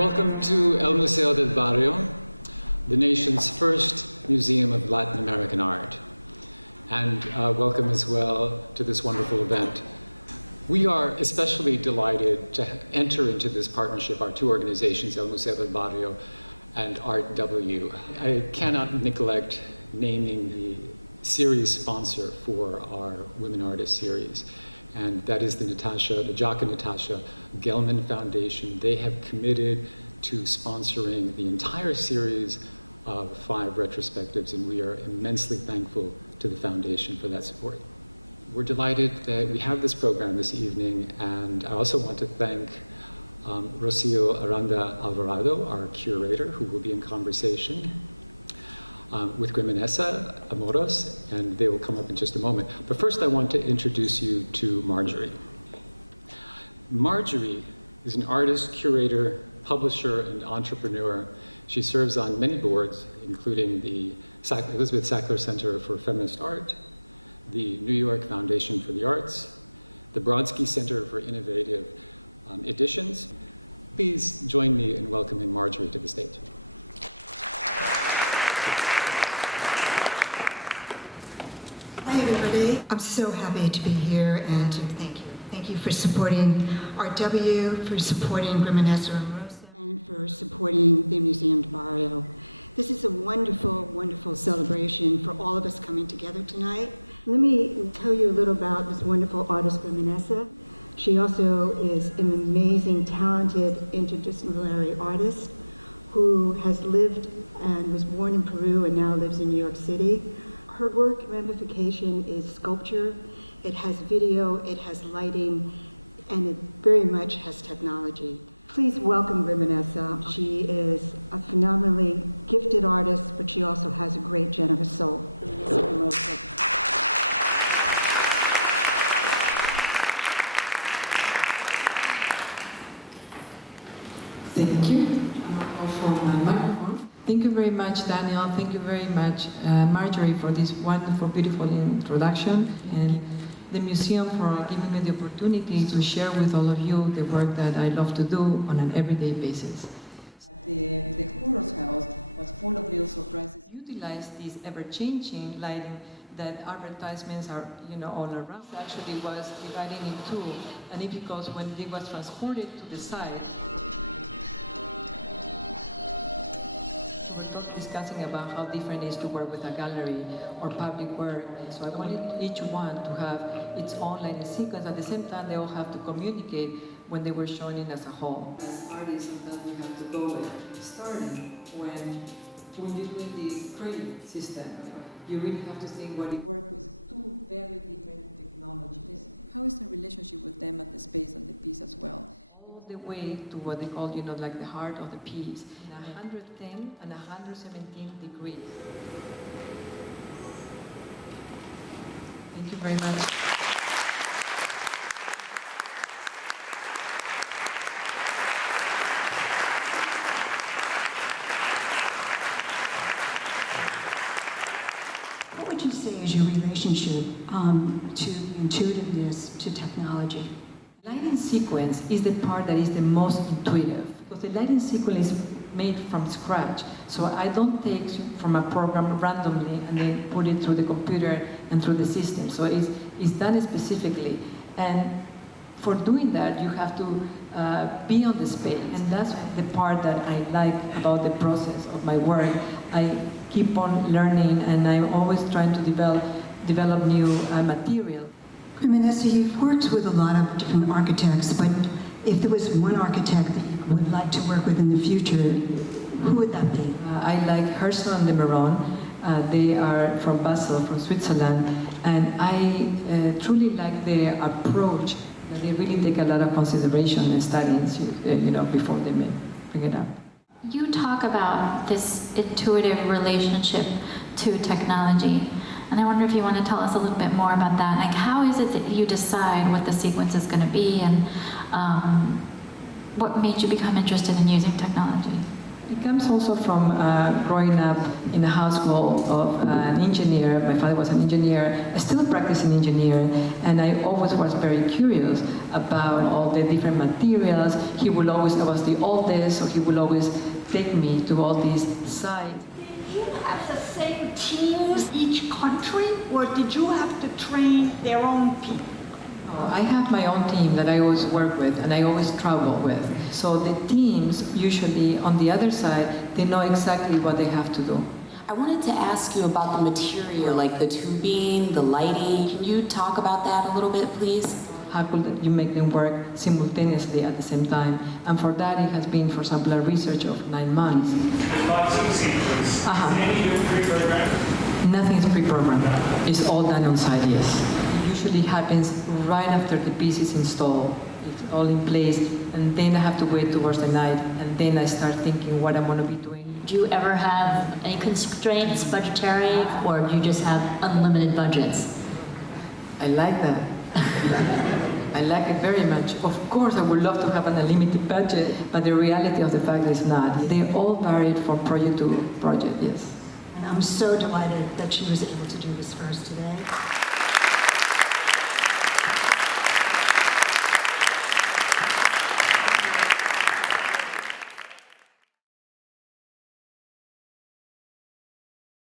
Welcome to El Museo del Barrio, the nation's first museum of Latin American art. And welcome as well to this wonderful event. We are especially delighted to enter into this partnership, our two organizations, El Museo del Barrio and ARTE. I cannot neglect naming the series sponsor for our Women Artists series. And that is the Jaka Natasha Gelman Foundation. They have committed to sponsoring the entire series of 5 retrospectives, and we are immensely thankful to the foundation for that support. We're delighted that we have this program this evening, and I also want to thank Rocio Aranda-Alvarado, our curator, who will be in conversation with Grimanesa Amorós, and they will come up in just a moment. But first I want to introduce you to Marjorie. Marjorie is an artist, curator, publisher, and entrepreneur. She serves on many boards, including the Elizabeth Sackler Center for Feminist Art, the New York Foundation for the Arts, the Brodsky Center for Innovative Editions. Please join me in welcoming Marjorie to the stage. Hi everybody. I'm so happy to be here and to thank you. Thank you for supporting RW, for supporting Grimanesa Amoros, and for supporting the Museum del Barrio. This is a wonderful, wonderful celebration for all of us coming together tonight. Let me tell you a little about this wonderful artist, Grimanesa. She also is an amazing, talented, interdisciplinary artist who has lived and was born in Peru and now lives in New York City. Her work ramification is sculpture, it has video, it has lighting, and it very much has technology. Please welcome Grimanesa. She is a phenomenally gifted artist, but she also has a great, generous soul. Thank you. From my microphone. Thank you very much, Daniel. Thank you very much, Marjorie, for this wonderful, beautiful introduction, and the museum for giving me the opportunity to share with all of you the work that I love to do on an everyday basis. The Horus house was full of little surprises. Utilized this ever-changing lighting that advertisements are, all around. It actually was divided in two, and it because when it was transported to the site, discussing about how different it is to work with a gallery or public work. So I wanted each one to have its own lighting sequence. At the same time, they all have to communicate when they were showing it as a whole. As artists, sometimes you have to go with starting when you're doing the credit system. You really have to think what it works with 2 very different technologies. How is the relationship with them and the space and the piece as well? Because the way to what they call, like the heart of the piece, 110 and 117 degrees. Thank you very much. What would you say is your relationship to intuitiveness to technology? Lighting sequence is the part that is the most intuitive, because the lighting sequence is made from scratch. So I don't take from a program randomly and then put it through the computer and through the system. So it's done specifically. And for doing that, you have to be on the space. And that's the part that I like about the process of my work. I keep on learning, and I'm always trying to develop new material. Grimanesa, you've worked with a lot of different architects, but if there was one architect that you would like to work with in the future, who would that be? I like Herzl and de Meuron. They are from Basel, from Switzerland, and I truly like their approach. They really take a lot of consideration and studies, before they bring it up. You talk about this intuitive relationship to technology. And I wonder if you want to tell us a little bit more about that. Like, how is it that you decide what the sequence is going to be, and what made you become interested in using technology? It comes also from growing up in a household of an engineer. My father was an engineer, still practicing engineer, and I always was very curious about all the different materials. I was the oldest, so he would always take me to all these sites. Did you have the same teams each country, or did you have to train their own people? I have my own team that I always work with and I always travel with. So the teams usually on the other side, they know exactly what they have to do. I wanted to ask you about the material, like the tubing, the lighting. Can you talk about that a little bit, please? How could you make them work simultaneously at the same time? And for that, it has been, for example, a research of 9 months. The lighting sequence, any of pre-programmed? Nothing is pre-programmed. It's all done on site, yes. It usually happens right after the piece is installed. It's all in place, and then I have to wait towards the night, and then I start thinking what I'm going to be doing. Do you ever have any constraints, budgetary, or do you just have unlimited budgets? I like that. I like it very much. Of course, I would love to have an unlimited budget, but the reality of the fact is not. They all varied from project to project, yes. And I'm so delighted that she was able to do this for us today.